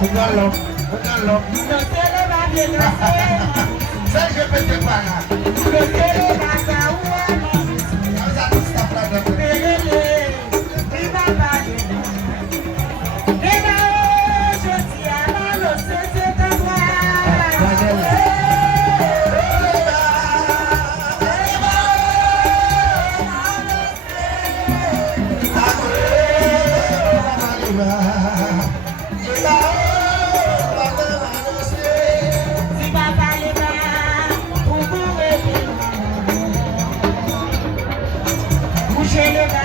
Regalo. No se le va bien, no se. Ça, je peux te parler. No se le va bien, Ça, ça prend de temps. viva Padre. Viva hoje, te amo, no sé si te Chega